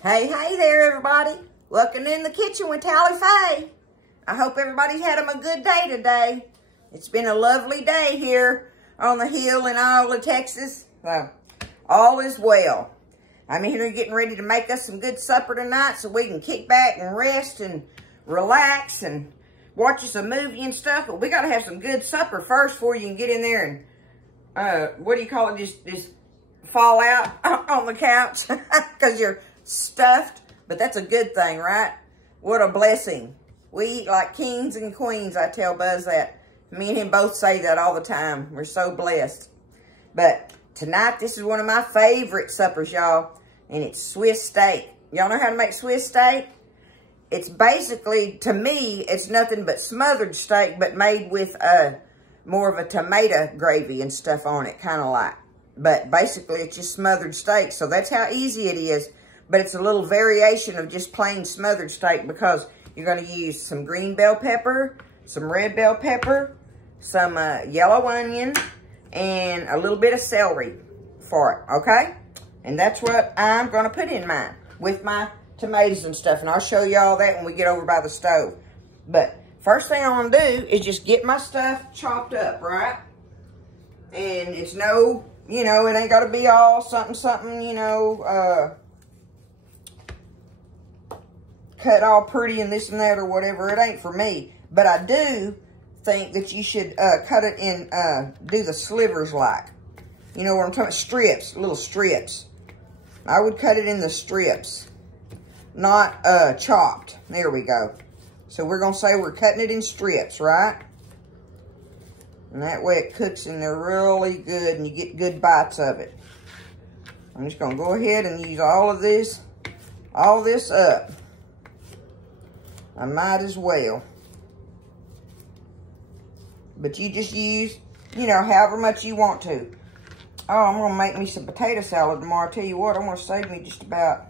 Hey there, everybody. Welcome in the kitchen with Tally Faye. I hope everybody's had a good day today. It's been a lovely day here on the hill in Iowa, Texas. All is well. I'm here getting ready to make us some good supper tonight so we can kick back and rest and relax and watch us a movie and stuff. But we got to have some good supper first before you can get in there and, what do you call it, just fall out on the couch because you're stuffed. But that's a good thing, right? What a blessing. We eat like kings and queens, I tell Buzz that. Me and him both say that all the time. We're so blessed. But tonight, this is one of my favorite suppers, y'all. And it's Swiss steak. Y'all know how to make Swiss steak? It's basically, to me, it's nothing but smothered steak, but made with more of a tomato gravy and stuff on it, kind of like. But basically, it's just smothered steak. So that's how easy it is. But it's a little variation of just plain smothered steak because you're going to use some green bell pepper, some red bell pepper, some yellow onion, and a little bit of celery for it, okay? And that's what I'm going to put in mine with my tomatoes and stuff. And I'll show you all that when we get over by the stove. But first thing I want to do is just get my stuff chopped up, right? And it's no, you know, it ain't got to be all something, you know, cut all pretty and this and that or whatever. It ain't for me. But I do think that you should cut it in, do the slivers like. You know what I'm talking about? Strips, little strips. I would cut it in the strips, not chopped. There we go. So we're going to say we're cutting it in strips, right? And that way it cooks in there really good and you get good bites of it. I'm just going to go ahead and use all this up. I might as well. But you just use, you know, however much you want to. Oh, I'm going to make me some potato salad tomorrow. I tell you what, I'm going to save me just about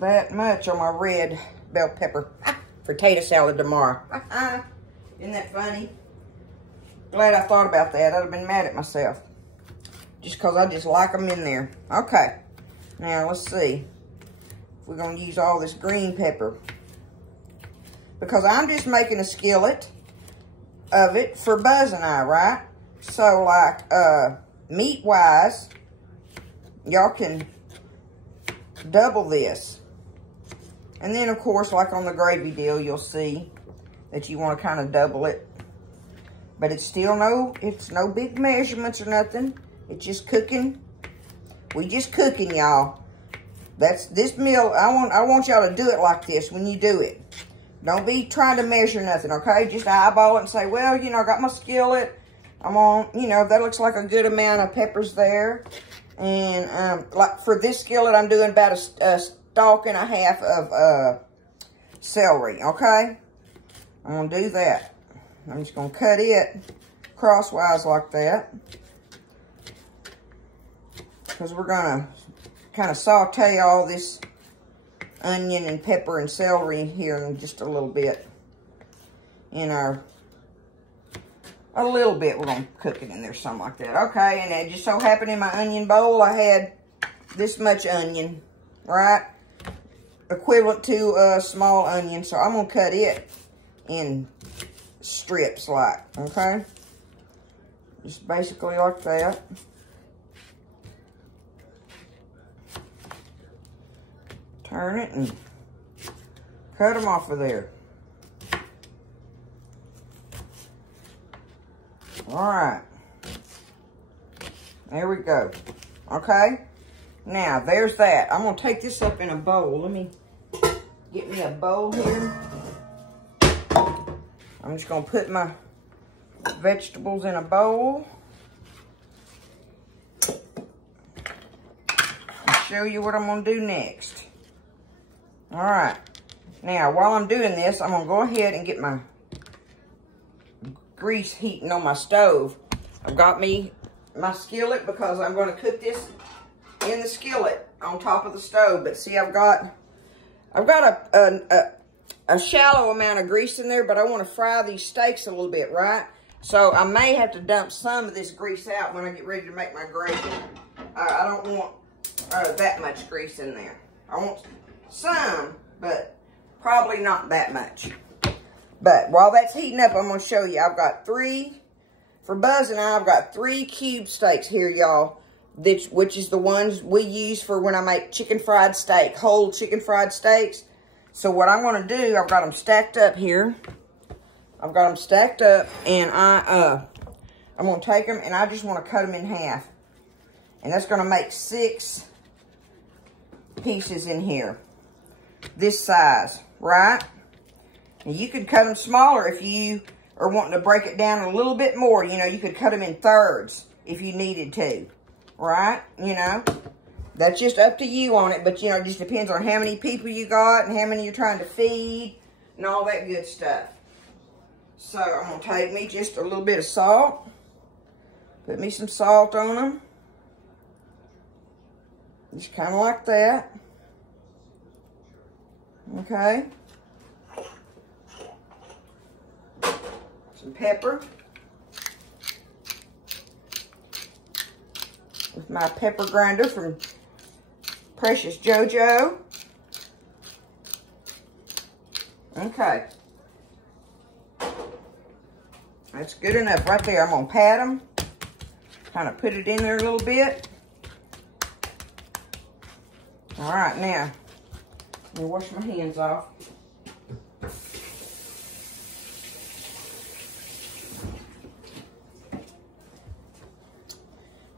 that much on my red bell pepper for potato salad tomorrow. Isn't that funny? Glad I thought about that. I'd have been mad at myself. Just because I just like them in there. Okay. Now, let's see. We're going to use all this green pepper. Because I'm just making a skillet of it for Buzz and I, right? So, like, meat-wise, y'all can double this. And then, of course, like on the gravy deal, you'll see that you want to kind of double it. But it's still it's no big measurements or nothing. It's just cooking. We just cooking, y'all. That's this meal. I want y'all to do it like this when you do it. Don't be trying to measure nothing, okay? Just eyeball it and say, well, you know, I got my skillet. I'm on, you know, that looks like a good amount of peppers there. And like for this skillet, I'm doing about a stalk and a half of celery, okay? I'm going to do that. I'm just going to cut it crosswise like that. Because we're going to kind of saute all this onion and pepper and celery here in just a little bit. A little bit, we're going to cook it in there, something like that. Okay, and it just so happened in my onion bowl, I had this much onion, right? Equivalent to a small onion, so I'm going to cut it in strips like, okay? Just basically like that. Turn it and cut them off of there. All right. There we go. Okay. Now, there's that. I'm going to take this up in a bowl. Let me get me a bowl here. I'm just going to put my vegetables in a bowl. And show you what I'm going to do next. All right. Now, while I'm doing this, I'm going to go ahead and get my grease heating on my stove. I've got me my skillet because I'm going to cook this in the skillet on top of the stove. But see, I've got a shallow amount of grease in there, but I want to fry these steaks a little bit, right? So I may have to dump some of this grease out when I get ready to make my gravy. I don't want that much grease in there. I want some, but probably not that much. But while that's heating up, I'm going to show you. I've got for Buzz and I've got 3 cube steaks here, y'all. Which is the ones we use for when I make chicken fried steak, whole chicken fried steaks. So what I'm going to do, I've got them stacked up here. I've got them stacked up, and I'm going to take them, and I just want to cut them in half. And that's going to make 6 pieces in here. This size, right? And you could cut them smaller if you are wanting to break it down a little bit more. You know, you could cut them in thirds if you needed to, right? You know, that's just up to you on it. But, you know, it just depends on how many people you got and how many you're trying to feed and all that good stuff. So, I'm going to take me just a little bit of salt. Put me some salt on them. Just kind of like that. Okay. Some pepper. With my pepper grinder from Precious JoJo. Okay. That's good enough right there. I'm going to pat them. Kind of put it in there a little bit. All right, now, let me wash my hands off.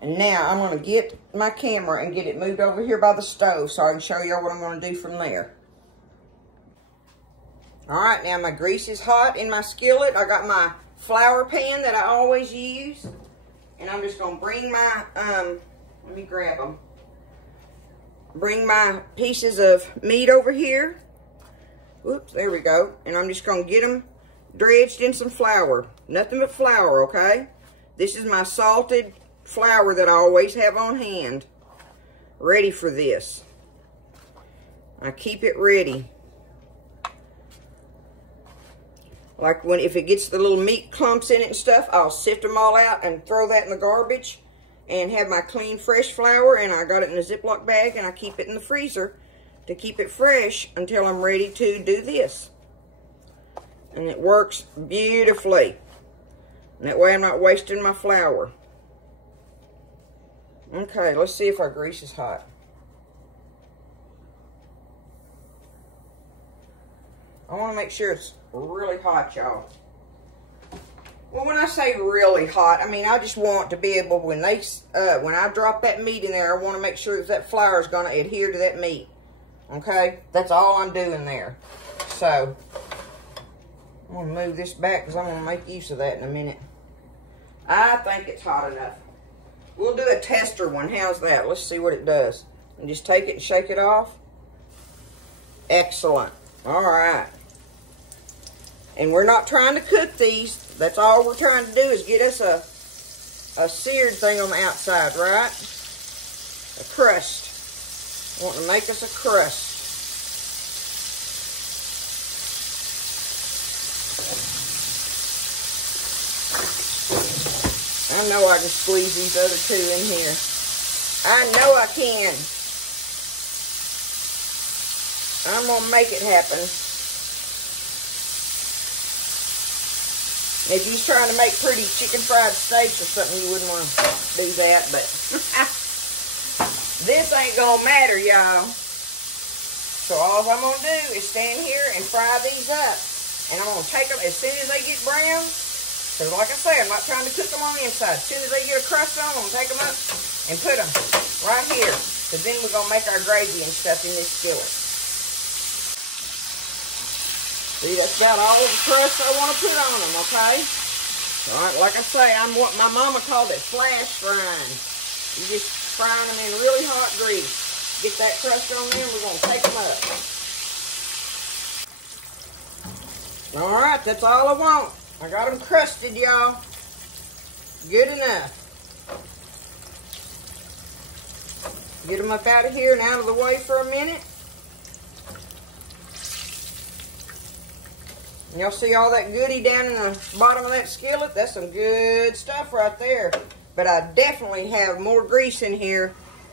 And now I'm going to get my camera and get it moved over here by the stove so I can show y'all what I'm going to do from there. All right, now my grease is hot in my skillet. I got my flour pan that I always use. And I'm just going to bring my, let me grab them. Bring my pieces of meat over here. Whoops, there we go. And I'm just going to get them dredged in some flour. Nothing but flour, okay? This is my salted flour that I always have on hand. Ready for this. I keep it ready. Like if it gets the little meat clumps in it and stuff, I'll sift them all out and throw that in the garbage. And have my clean, fresh flour, and I got it in a Ziploc bag, and I keep it in the freezer to keep it fresh until I'm ready to do this. And it works beautifully. And that way I'm not wasting my flour. Okay, let's see if our grease is hot. I want to make sure it's really hot, y'all. Well, when I say really hot, I mean I just want to be able, when I drop that meat in there, I want to make sure that that flour is going to adhere to that meat. Okay? That's all I'm doing there. So, I'm going to move this back because I'm going to make use of that in a minute. I think it's hot enough. We'll do a tester one. How's that? Let's see what it does. And just take it and shake it off. Excellent. All right. And we're not trying to cook these. That's all we're trying to do is get us a seared thing on the outside, right? A crust. I want to make us a crust. I know I can squeeze these other 2 in here. I know I can. I'm going to make it happen. If you're trying to make pretty chicken fried steaks or something, you wouldn't want to do that, but this ain't going to matter, y'all. So all I'm going to do is stand here and fry these up. And I'm going to take them as soon as they get brown. Because like I say, I'm not trying to cook them on the inside. As soon as they get a crust on, I'm going to take them up and put them right here. Because then we're going to make our gravy and stuff in this skillet. See, that's got all of the crust I want to put on them, okay? All right, like I say, I'm what my mama called it flash frying. You just frying them in really hot grease. Get that crust on there, we're going to take them up. All right, that's all I want. I got them crusted, y'all. Good enough. Get them up out of here and out of the way for a minute. Y'all see all that goodie down in the bottom of that skillet? That's some good stuff right there. But I definitely have more grease in here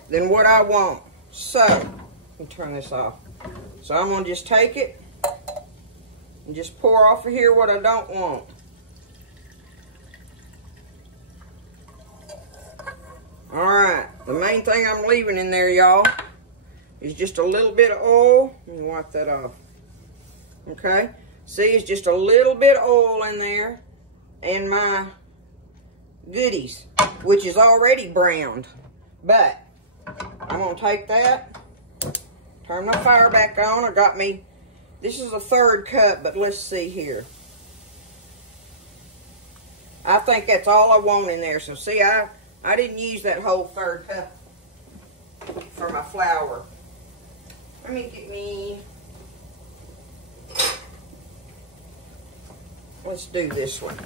than what I want. So, let me turn this off. So I'm going to just take it and just pour off of here what I don't want. Alright, the main thing I'm leaving in there, y'all, is just a little bit of oil. Let me wipe that off. Okay? See, it's just a little bit of oil in there and my goodies, which is already browned. But I'm going to take that, turn my fire back on. I got me, this is a 1/3 cup, but let's see here. I think that's all I want in there. So see, I didn't use that whole 1/3 cup for my flour. Let me get me, let's do this one.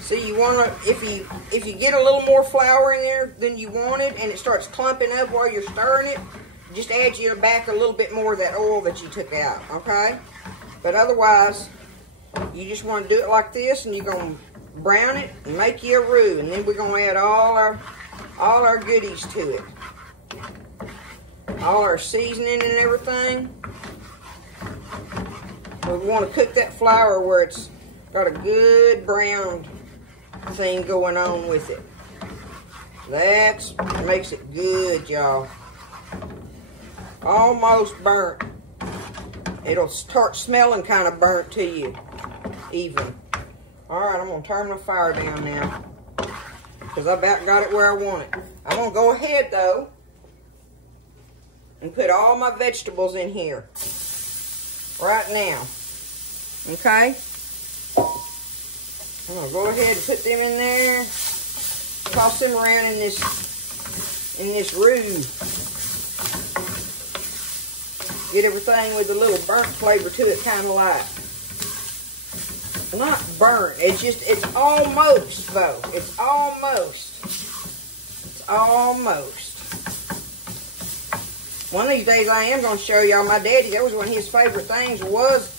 See, you want to, if you get a little more flour in there than you wanted and it starts clumping up while you're stirring it, just add you back a little bit more of that oil that you took out, okay? But otherwise, you just want to do it like this, and you're going to brown it and make you a roux, and then we're going to add all our goodies to it. All our seasoning and everything. We want to cook that flour where it's got a good brown thing going on with it. That makes it good, y'all. Almost burnt. It'll start smelling kind of burnt to you, even. Alright, I'm going to turn my fire down now, because I about got it where I want it. I'm going to go ahead, though, and put all my vegetables in here right now. Okay? I'm going to go ahead and put them in there, toss them around in this roux. Get everything with a little burnt flavor to it, kind of like. Not burnt, it's almost, though. It's almost. It's almost. One of these days I am going to show y'all my daddy. That was one of his favorite things was,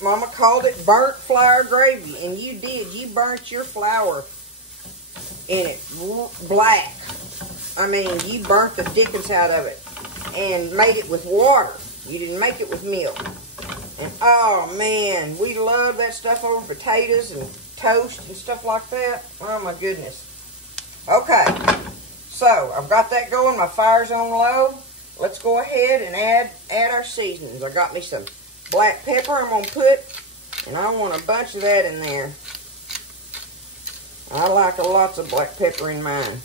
Mama called it burnt flour gravy. And you did. You burnt your flour in it black. I mean, you burnt the dickens out of it. And made it with water. You didn't make it with milk. And oh man, we love that stuff over potatoes and toast and stuff like that. Oh my goodness. Okay, so I've got that going. My fire's on low. Let's go ahead and add our seasonings. I got me some black pepper I'm going to put, and I want a bunch of that in there. I like lots of black pepper in mine.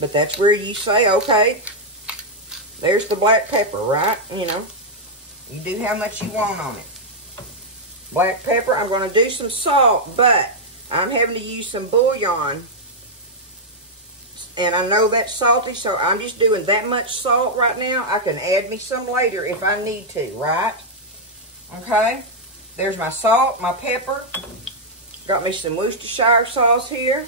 But that's where you say, okay, there's the black pepper, right? You know, you do how much you want on it. Black pepper. I'm going to do some salt, but I'm having to use some bouillon. And I know that's salty, so I'm just doing that much salt right now. I can add me some later if I need to, right? Okay. There's my salt, my pepper. Got me some Worcestershire sauce here.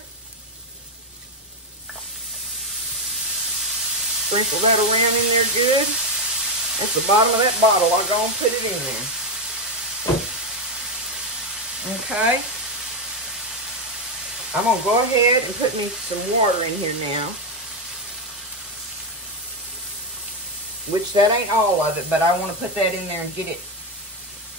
Sprinkle that around in there good. That's the bottom of that bottle. I'll go and put it in there. Okay. I'm going to go ahead and put me some water in here now. Which that ain't all of it, but I want to put that in there and get it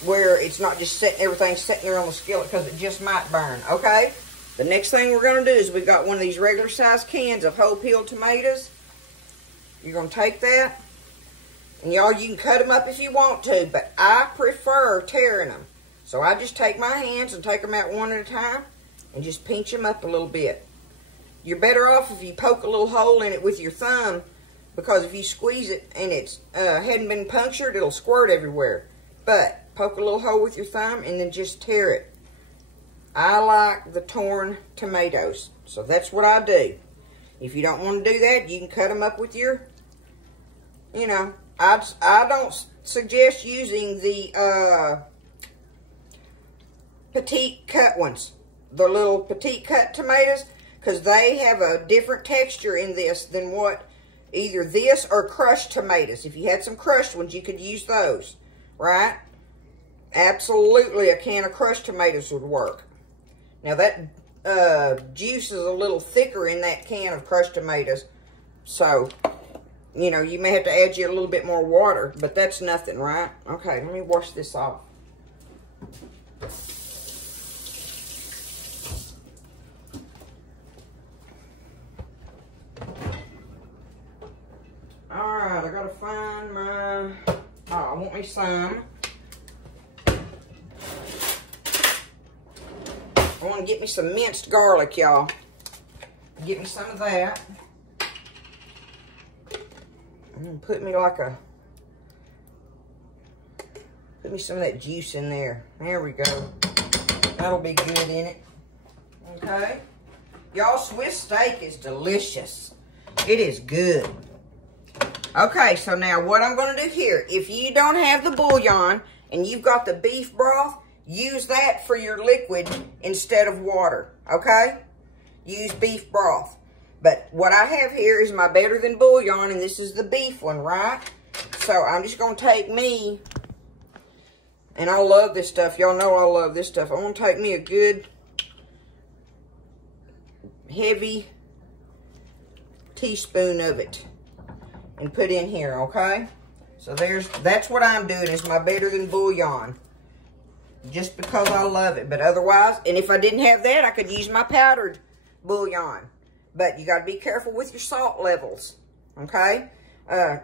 where it's not just everything sitting there on the skillet, because it just might burn. Okay. The next thing we're going to do is we got one of these regular size cans of whole peeled tomatoes. You're going to take that, and y'all, you can cut them up if you want to, but I prefer tearing them. So I just take my hands and take them out one at a time and just pinch them up a little bit. You're better off if you poke a little hole in it with your thumb, because if you squeeze it and it's hadn't been punctured, it'll squirt everywhere. But poke a little hole with your thumb and then just tear it. I like the torn tomatoes, so that's what I do. If you don't want to do that, you can cut them up with your, you know, I don't suggest using the petite cut ones, the little petite cut tomatoes, because they have a different texture in this than what either this or crushed tomatoes. If you had some crushed ones, you could use those, right? Absolutely, a can of crushed tomatoes would work. Now that juice is a little thicker in that can of crushed tomatoes, so, you know, you may have to add you a little bit more water, but that's nothing, right? Okay, let me wash this off. Alright, I gotta find my, I want me some. I want to get me some minced garlic, y'all. Get me some of that. And put me some of that juice in there. There we go. That'll be good in it. Okay. Y'all, Swiss steak is delicious. It is good. Okay, so now what I'm going to do here, if you don't have the bouillon and you've got the beef broth, use that for your liquid instead of water, okay? Use beef broth. But what I have here is my Better Than bouillon, and this is the beef one, right? So I'm just going to take me, and I love this stuff. Y'all know I love this stuff. I'm going to take me a good, heavy teaspoon of it and put in here, okay? So that's what I'm doing, is my Better Than bouillon. Just because I love it. But otherwise, and if I didn't have that, I could use my powdered bouillon. But you got to be careful with your salt levels, okay?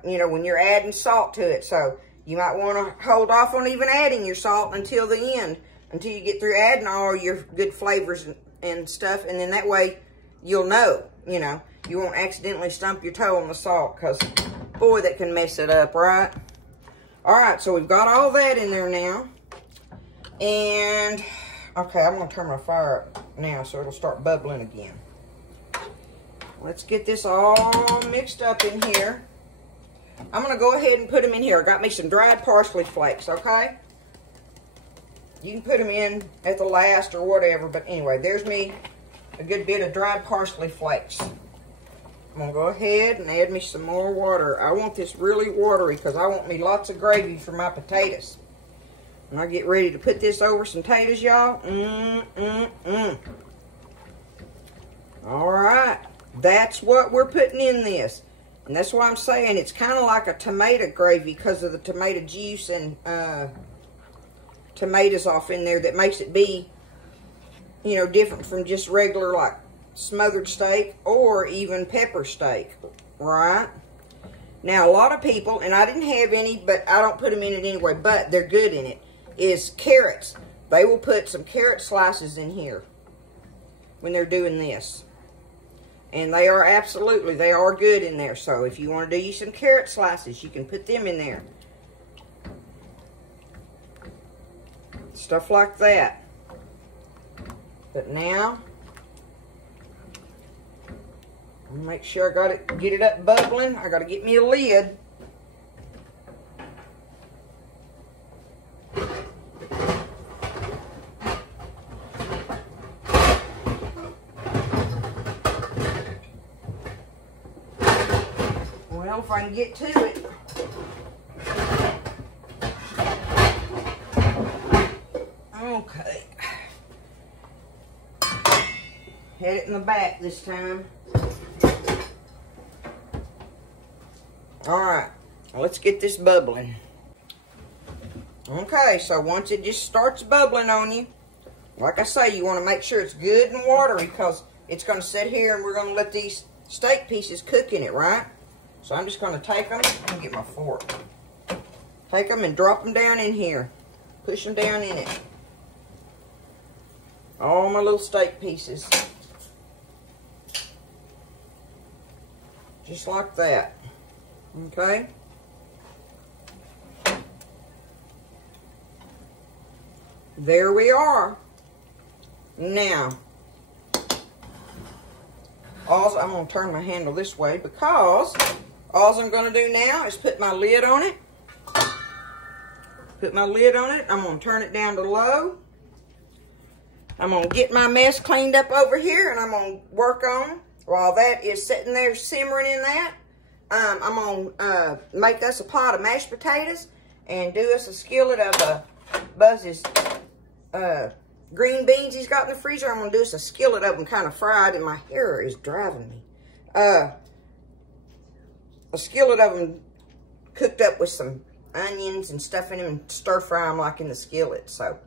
You know, when you're adding salt to it. So you might want to hold off on even adding your salt until the end, until you get through adding all your good flavors and stuff. And then that way you'll know, you know, you won't accidentally stump your toe on the salt, because, boy, that can mess it up, right? All right, so we've got all that in there now. And, okay, I'm going to turn my fire up now so it'll start bubbling again. Let's get this all mixed up in here. I'm going to go ahead and put them in here. I got me some dried parsley flakes, okay? You can put them in at the last or whatever, but anyway, there's me a good bit of dried parsley flakes. I'm going to go ahead and add me some more water. I want this really watery because I want me lots of gravy for my potatoes. When I get ready to put this over some potatoes, y'all. All right. That's what we're putting in this. And that's why I'm saying it's kind of like a tomato gravy because of the tomato juice and tomatoes off in there that makes it be, you know, different from just regular like smothered steak or even pepper steak, right? Now, a lot of people, and I didn't have any, but I don't put them in it anyway, but they're good in it, is carrots. They will put some carrot slices in here when they're doing this. And they are absolutely, they are good in there. So if you want to do you some carrot slices, you can put them in there. Stuff like that. But now, make sure I got it, get it up bubbling. I got to get me a lid. Well, if I can get to it. Okay. Had it in the back this time. Alright, let's get this bubbling. Okay, so once it just starts bubbling on you, like I say, you want to make sure it's good and watery because it's going to sit here and we're going to let these steak pieces cook in it, right? So I'm just going to take them and get my fork. Take them and drop them down in here. Push them down in it. All my little steak pieces. Just like that. Okay. There we are. Now, I'm going to turn my handle this way because all I'm going to do now is put my lid on it. Put my lid on it. I'm going to turn it down to low. I'm going to get my mess cleaned up over here and I'm going to work on. While that is sitting there simmering in that, I'm gonna make us a pot of mashed potatoes and do us a skillet of Buzz's green beans he's got in the freezer. I'm gonna do us a skillet of them kind of fried, and my hair is driving me. A skillet of them cooked up with some onions and stuff in them and stir fry them like in the skillet. So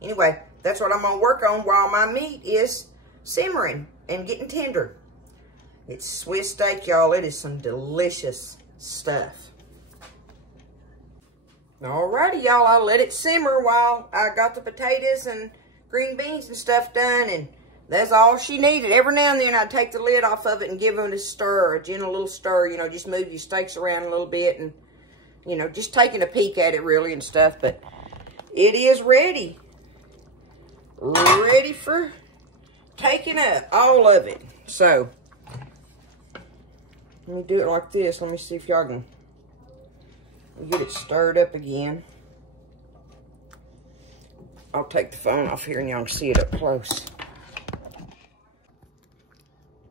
anyway, that's what I'm gonna work on while my meat is simmering and getting tender. It's Swiss steak, y'all. It is some delicious stuff. Alrighty, y'all. I'll let it simmer while I got the potatoes and green beans and stuff done, and that's all she needed. Every now and then I'd take the lid off of it and give them a stir, a gentle little stir, you know, just move your steaks around a little bit and, you know, just taking a peek at it really and stuff. But it is ready. Ready for taking up, all of it. So, let me do it like this. Let me see if y'all can get it stirred up again. I'll take the phone off here and y'all can see it up close.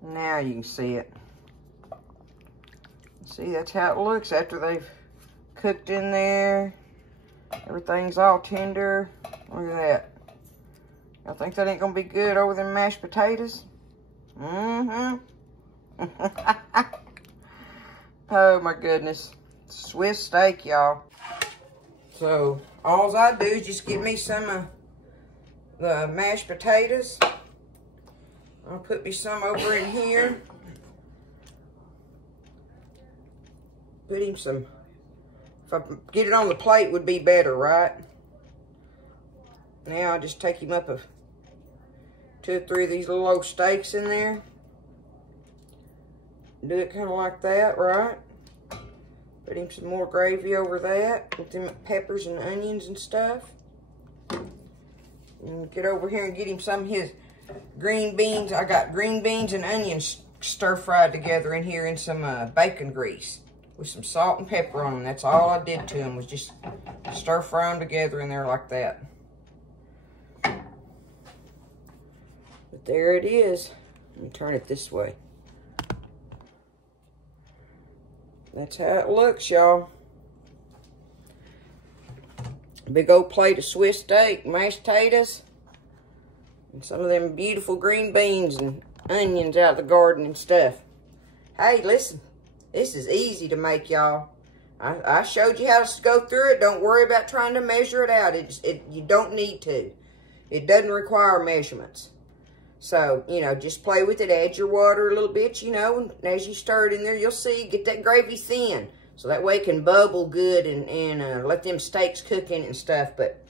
Now you can see it. See, that's how it looks after they've cooked in there. Everything's all tender. Look at that. I think that ain't gonna be good over them mashed potatoes. Mm-hmm. Oh my goodness. Swiss steak, y'all. So, all I do is just get me some of the mashed potatoes. I'll put me some over in here. Put him some, if I get it on the plate would be better, right? Now I'll just take him up 2 or 3 of these little old steaks in there. Do it kind of like that, right? Put him some more gravy over that with them peppers and onions and stuff. And get over here and get him some of his green beans. I got green beans and onions stir fried together in here in some bacon grease with some salt and pepper on them. That's all I did to them, was just stir fry them together in there like that. But there it is. Let me turn it this way. That's how it looks, y'all. Big old plate of Swiss steak, mashed potatoes, and some of them beautiful green beans and onions out of the garden and stuff. Hey, listen, this is easy to make, y'all. I showed you how to go through it. Don't worry about trying to measure it out. You don't need to. It doesn't require measurements. So, you know, just play with it. Add your water a little bit, you know, and as you stir it in there, you'll see, get that gravy thin. So that way it can bubble good and let them steaks cook in it and stuff. But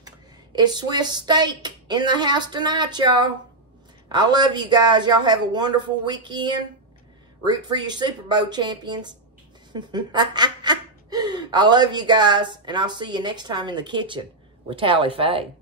it's Swiss steak in the house tonight, y'all. I love you guys. Y'all have a wonderful weekend. Root for your Super Bowl champions. I love you guys, and I'll see you next time in the kitchen with Tally Faye.